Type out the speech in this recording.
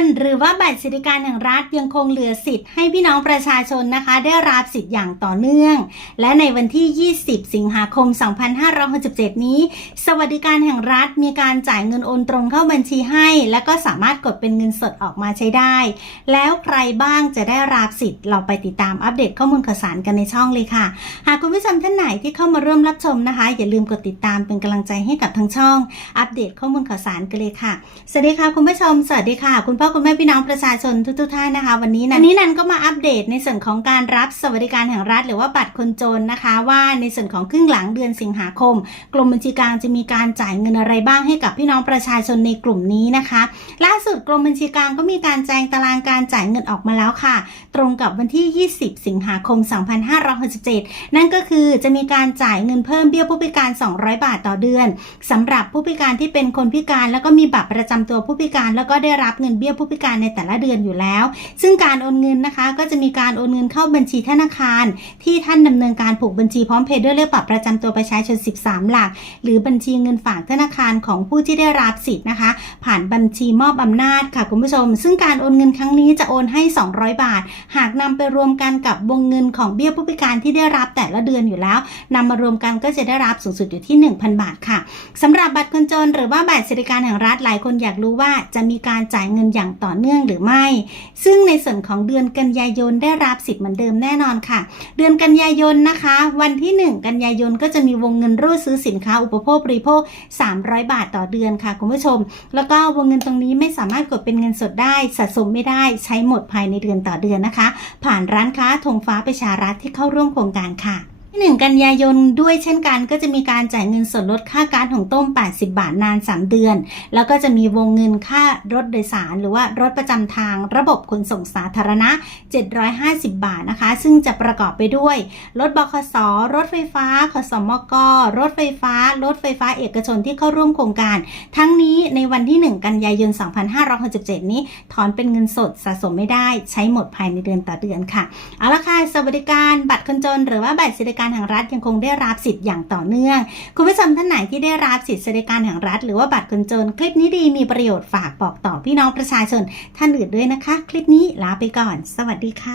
น หรือว่าบัตรสวัสดิการแห่งรัฐยังคงเหลือสิทธิ์ให้พี่น้องประชาชนนะคะ ได้รับสิทธิ์อย่างต่อเนื่อง และในวันที่ 20 สิงหาคม 2567 นี้ สวัสดิการแห่งรัฐมีการจ่ายเงินโอนตรงเข้าบัญชีให้ และก็สามารถกดเป็นเงินสดออกมาใช้ได้ แล้วใครบ้างจะได้รับสิทธิ์เราไปติดตามอัปเดตข้อมูลข่าวสารกันในช่องเลยค่ะ หากคุณผู้ชมท่านไหนที่เข้ามาร่วมรับชมนะคะ อย่าลืมกดติดตามเป็นกำลังใจให้กับทั้งช่อง อัปเดตข้อมูลข่าวสารกันเลยค่ะสวัสดีค่ะคุณผู้ชมสวัสดีค่ะคุณพ่อคุณแม่พี่น้องประชาชนทุกๆท่านนะคะ วันนี้นะวันนี้นันก็มาอัปเดตในส่วนของการรับสวัสดิการแห่งรัฐ หรือว่าบัตรคนจนนะคะ ว่าในส่วนของครึ่งหลังเดือนสิงหาคม กรมบัญชีกลางจะมีการจ่ายเงินอะไรบ้างให้กับพี่น้องประชาชนในกลุ่มนี้นะคะ ล่าสุดกรมบัญชีกลางก็มีการแจ้งตารางการจ่ายเงินออกมาแล้วค่ะ ตรงกับวันที่ 20 สิงหาคม 2567 นั่นก็คือจะมีการจ่ายเงินเพิ่มเบี้ยผู้พิการ 200 บาทต่อเดือนสำหรับผู้พิการที่เป็นคนพิการ แล้วก็มีบัตรประจำตัวผู้พิการแล้วก็ได้รับเงินเบี้ยผู้พิการในแต่ละเดือนอยู่แล้ว ซึ่งการโอนเงินนะคะก็จะมีการโอนเงินเข้าบัญชีธนาคาร ที่ท่านดำเนินการผูกบัญชีพร้อมเพย์ด้วยเลขบัตรประจำตัวประชาชน 13 หลัก หรือบัญชีเงินฝากธนาคารของผู้ที่ได้รับสิทธิ์นะคะ ผ่านบัญชีมอบอำนาจค่ะคุณผู้ชม ซึ่งการโอนเงินครั้งนี้จะโอนให้ 200 บาท หากนำไปรวมกันกับวงเงินของเบี้ยผู้พิการที่ได้รับแต่ละเดือนอยู่แล้วนำมารวมกันก็จะได้รับสูงสุดอยู่ที่ 1,000 บาทค่ะสำหรับบัตรคนจนหรือว่าบัตรสวัสดิการแห่งรัฐหลายคนอยากรู้ว่าจะมีการจ่ายเงินงินอย่างต่อเนื่องหรือไม่ ซึ่งในส่วนของเดือนกันยายนได้รับสิทธิ์เหมือนเดิมแน่นอนค่ะ เดือนกันยายนนะคะ วันที่ 1 กันยายนก็จะมีวงเงินรูดซื้อสินค้าอุปโภคบริโภค 300 บาทต่อเดือนค่ะคุณผู้ชม แล้วก็วงเงินตรงนี้ไม่สามารถกดเป็นเงินสดได้สะสมไม่ได้ใช้หมดภายในเดือนต่อเดือนนะคะ ผ่านร้านค้าธงฟ้าประชารัฐที่เข้าร่วมโครงการค่ะ ที่หนึ่งกันยายนด้วยเช่นกันก็จะมีการจ่ายเงินส่วนลดค่าการของต้ม 80 บาทนาน 3 เดือน แล้วก็จะมีวงเงินค่ารถโดยสาร หรือว่ารถประจำทางระบบขนส่งสาธารณะ 750 บาทนะคะ ซึ่งจะประกอบไปด้วย รถบขสรถไฟฟ้าขสมกรถไฟฟ้า รถไฟฟ้าเอกชนที่เข้าร่วมโครงการ ทั้งนี้ในวันที่ 1 กันยายน 2567 นี้ถอนเป็นเงินสดสะสมไม่ได้ใช้หมดภายในเดือนต่อเดือนค่ะเอาละค่ะสวัสดิการบัตรคนจนหรือว่าบัตรสวัสดิการแห่งรัฐยังคงได้รับสิทธิ์อย่างต่อเนื่อง คุณผู้ชมท่านไหนที่ได้รับสิทธิสวัสดิการแห่งรัฐ หรือว่าบัตรคนจนคลิปนี้ดีมีประโยชน์ฝากบอกต่อพี่น้องประชาชนท่านอื่นด้วยนะคะ คลิปนี้ลาไปก่อน สวัสดีค่ะ